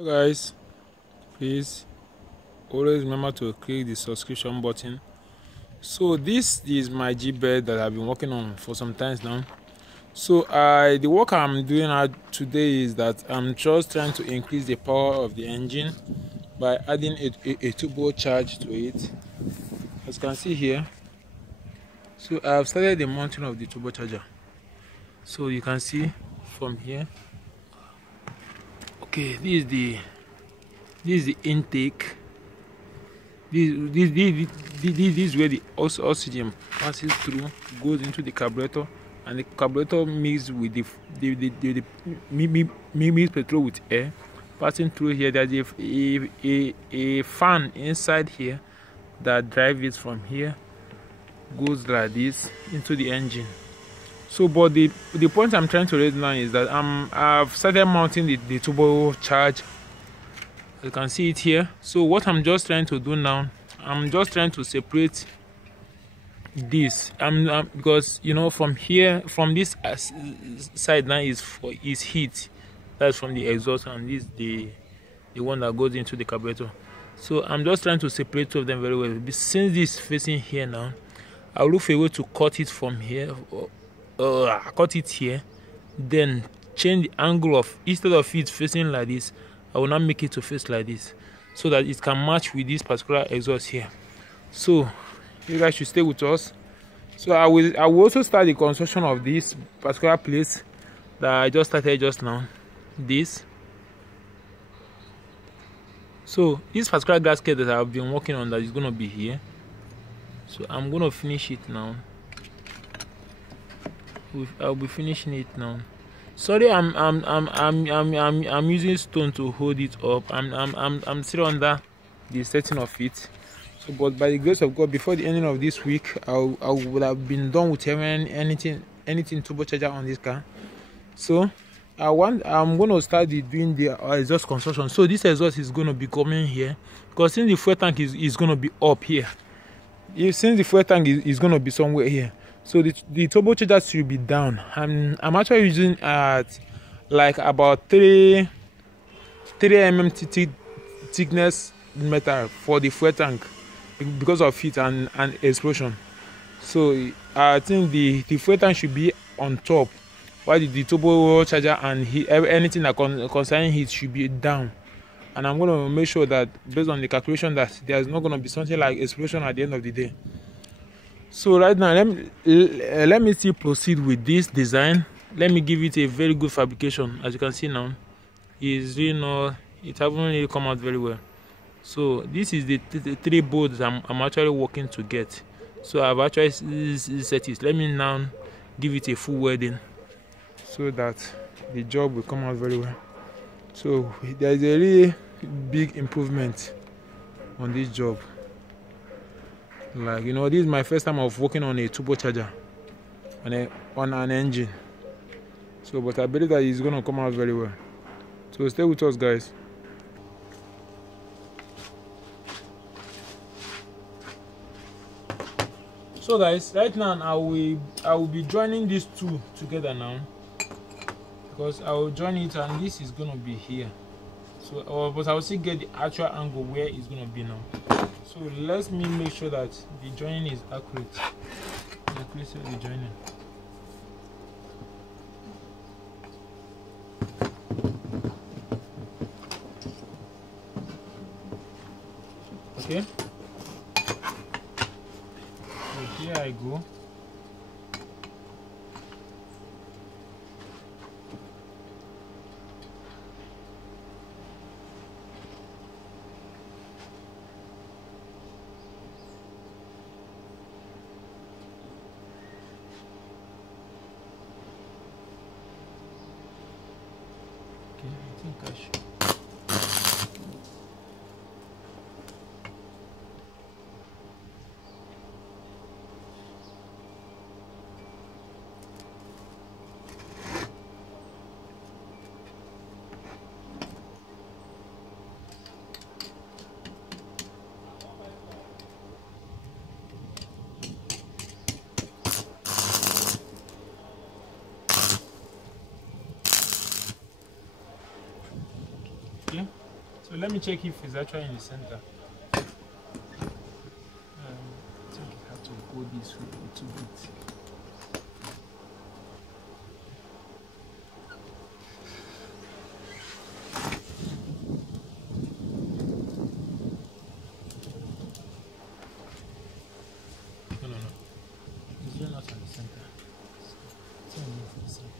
Hello guys, please always remember to click the subscription button. So this is my G-bed that I've been working on for some times now. So the work I'm doing today is that I'm just trying to increase the power of the engine by adding a turbo charge to it, as you can see here. So I've started the mounting of the turbo charger. So you can see from here. Okay, this is the intake. This is where the oxygen passes through, goes into the carburetor, and the carburetor mixes with mix petrol with air, passing through here. There's a fan inside here that drives it from here, goes like this into the engine. So, but the point I'm trying to raise now is that I've started mounting the turbo charge. You can see it here. So what I'm just trying to do now, I'm just trying to separate this. Because you know, from here, from this side now is heat. That's from the exhaust, and this the one that goes into the carburetor. So I'm just trying to separate two of them very well. Since this is facing here now, I'll look for a way to cut it from here. Cut it here, then change the angle of, instead of it facing like this, I will not make it to face like this, so that it can match with this particular exhaust here. So you guys should stay with us. So I will also start the construction of this particular place that I just started just now. So this particular gasket that I've been working on, that is going to be here. So I'm going to finish it now. I'll be finishing it now. Sorry, I'm using stone to hold it up. I'm still under the setting of it. So, but by the grace of God, before the ending of this week, I would have been done with anything turbocharger on this car. So I'm going to start doing the exhaust construction. So this exhaust is going to be coming here, because since the fuel tank is going to be up here, since the fuel tank is going to be somewhere here, so the turbocharger should be down. I'm actually using like about 3 mm thickness metal for the fuel tank, because of heat and explosion. So I think the fuel tank should be on top, while the turbocharger and anything that concerning heat should be down. And I'm going to make sure that, based on the calculation, that there's not going to be something like explosion at the end of the day. So right now, let me still proceed with this design. Let me give it a very good fabrication. As you can see now, it hasn't really come out very well. So this is the 3 boards I'm actually working to get. So I've actually set it. Let me now give it a full welding, so that the job will come out very well. So there's a really big improvement on this job. Like, you know, this is my first time of working on a turbocharger on an engine. So, but I believe that it's gonna come out very well. So stay with us, guys. So guys, right now I will be joining these two together now, because I will join it, and this is gonna be here. So but I will still get the actual angle where it's gonna be now. So let me make sure that the joining is accurate. The accuracy of the joining. Okay. So here I go. I think I should. So let me check if it's actually in the center. I think I have to go this way a little bit. No. It's really not in the center. It's in the center.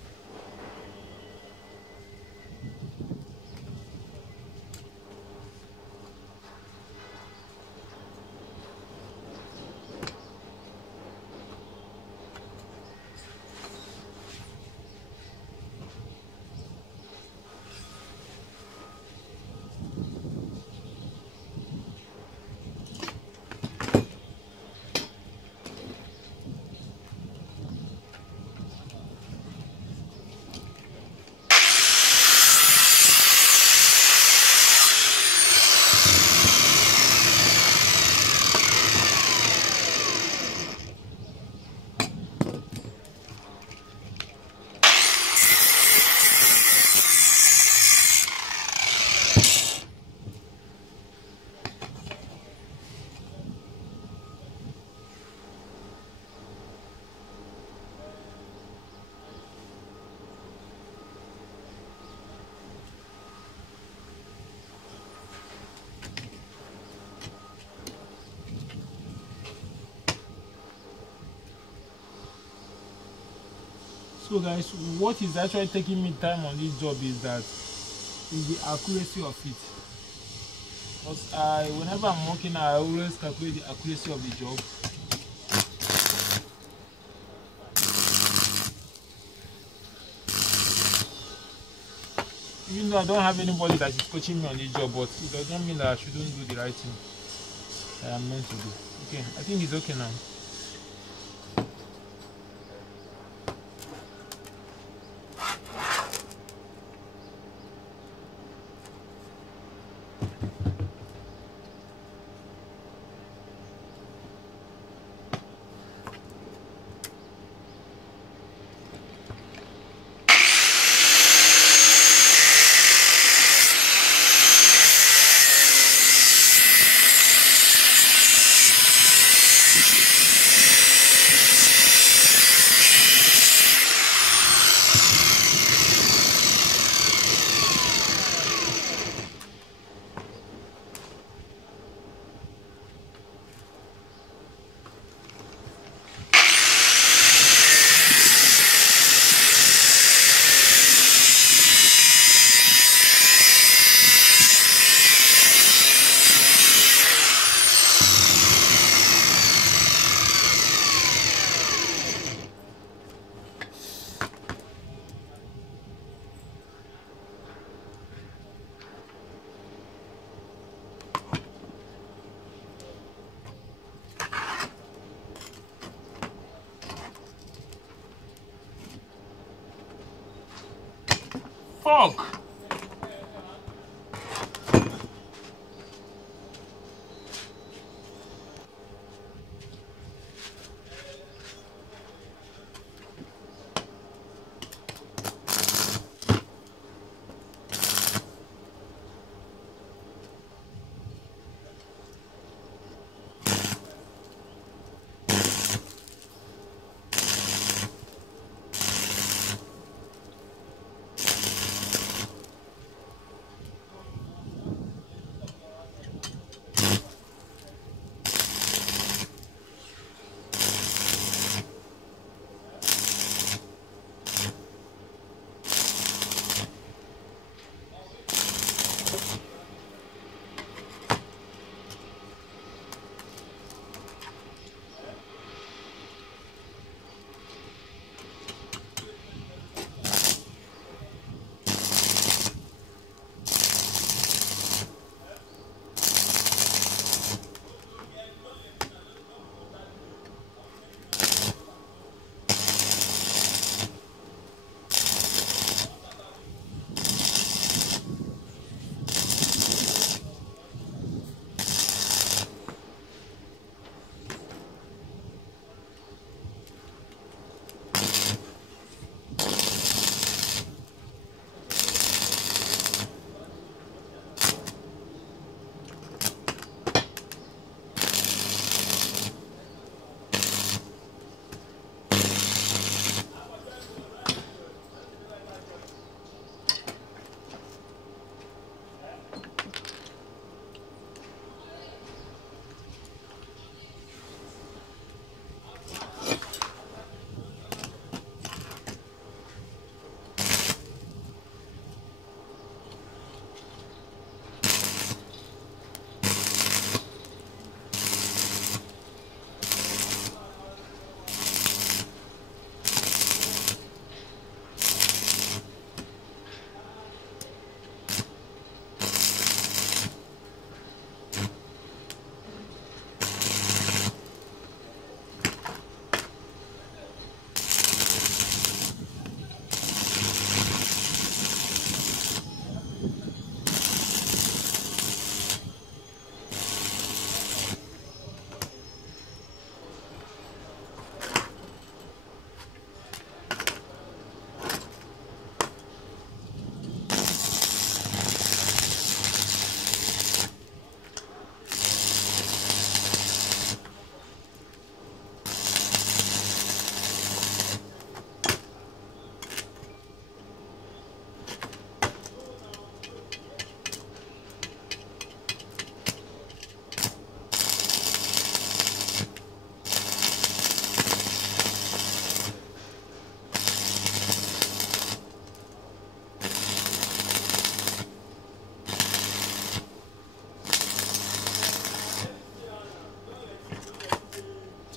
So guys, what is actually taking me time on this job is the accuracy of it. Because whenever I'm working, I always calculate the accuracy of the job. Even though I don't have anybody that is coaching me on this job, but it does not mean that I shouldn't do the right thing that I'm meant to do. Okay, I think it's okay now. Fuck!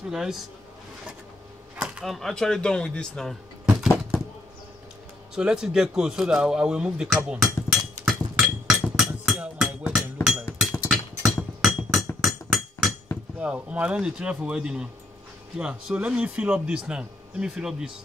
So guys, I'm actually done with this now. So let it get cold so that I will remove the carbon and see how my wedding look like. Wow, I don't need to try for wedding. Yeah, so let me fill up this now. Let me fill up this.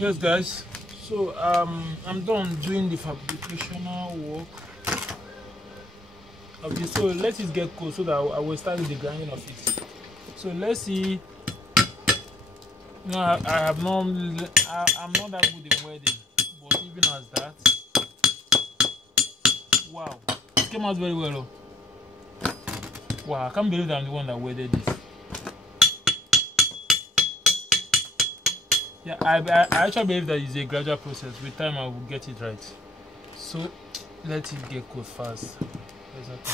Yes, guys. So I'm done doing the fabricational work of this. So let it get cold so that I will start with the grinding of it. So let's see. No, I have not. I'm not that good in welding, but even as that, wow, it came out very well. Oh. Wow, I can't believe I'm the one that welded this. Yeah, I actually believe that it's a gradual process. With time, I will get it right. So let it get cold fast. Exactly.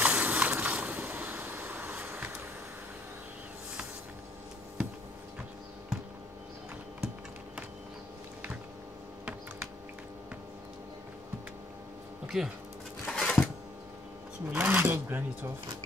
Okay. So let me just grind it off.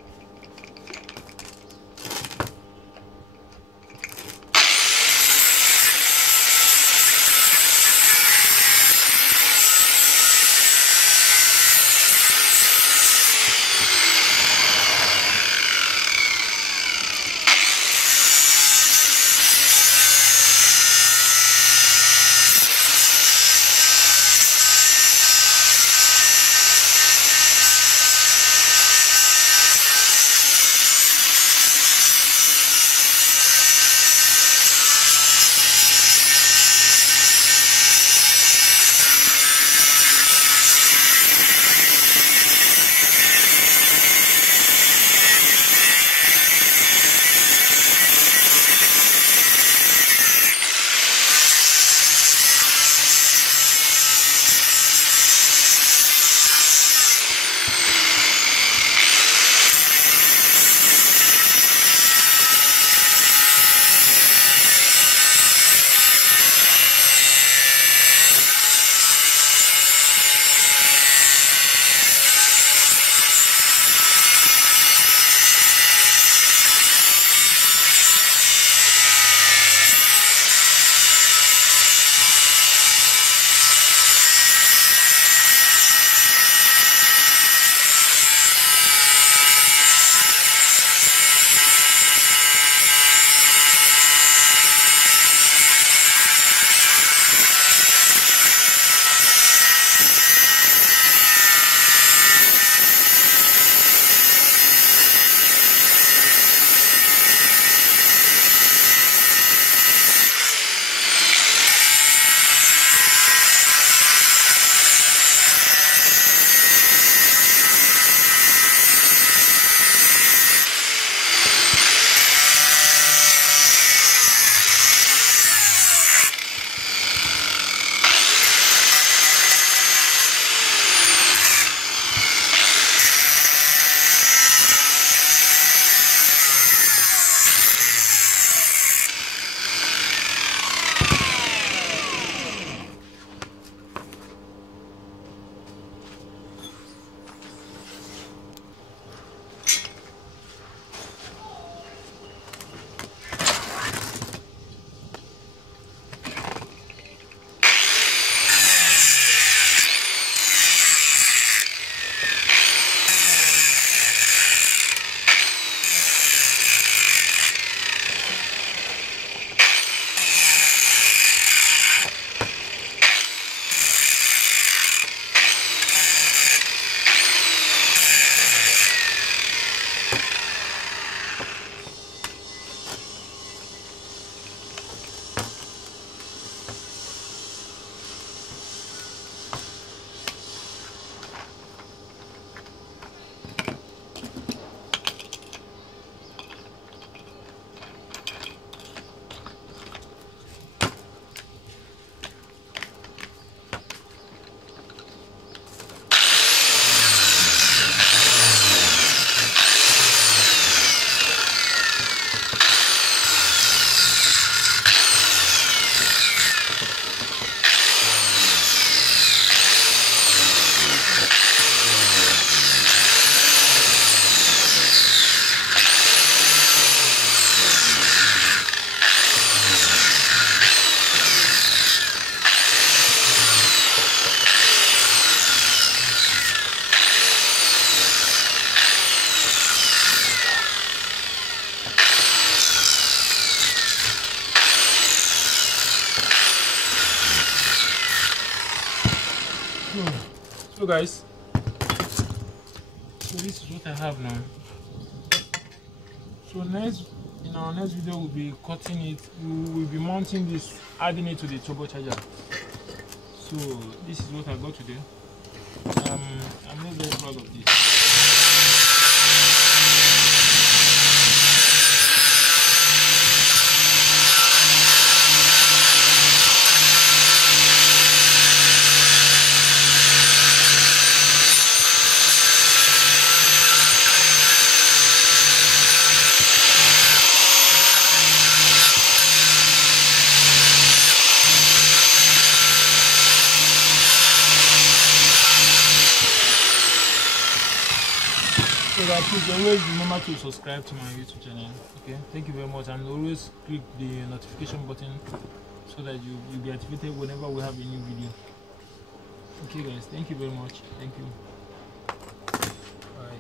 guys, so this is what I have now. So next, in our next video, we'll be cutting it. We will be mounting this, adding it to the turbocharger. So this is what I got today. I'm not very proud of this. So that please always remember to subscribe to my YouTube channel. Okay, thank you very much, and always click the notification button so that you will be activated whenever we have a new video. Okay guys, thank you very much. Thank you. Bye.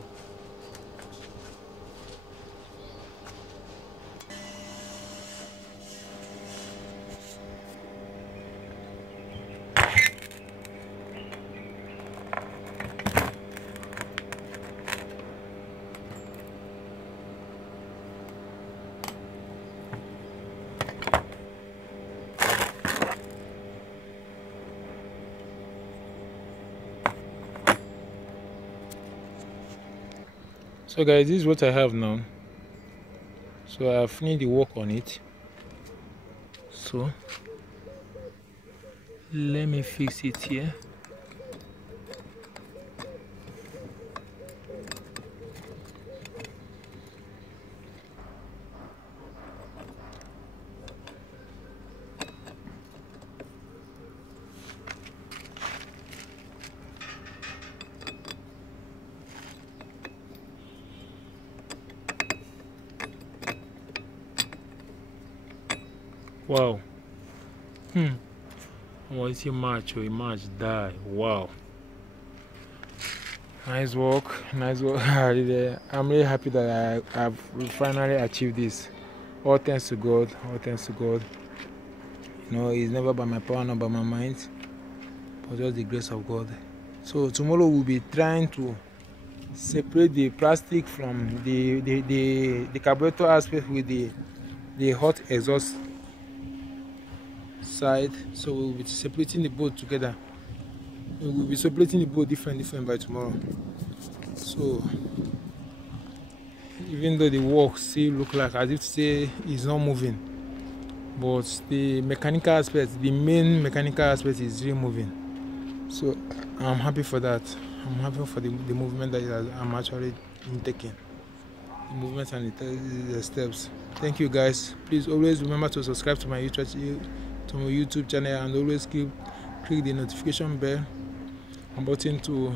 So guys, this is what I have now. So I've finished the work on it. So let me fix it here. Wow. Oh, it's a match die. Wow. Nice work. Nice work. I'm really happy that I've finally achieved this. All thanks to God. All thanks to God. You know, it's never by my power, not by my mind, but just the grace of God. So tomorrow we'll be trying to separate the plastic from the carburetor aspect with the hot exhaust side. So we'll be separating the both together. We'll be separating the both different by tomorrow. So even though the work still look like as if to say it's not moving, but the mechanical aspect, the main mechanical aspect is really moving. So I'm happy for that. I'm happy for the movement that I'm actually taking, the movements and the steps. Thank you guys. Please always remember to subscribe to my YouTube channel, and always click the notification bell button to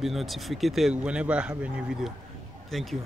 be notified whenever I have a new video. Thank you.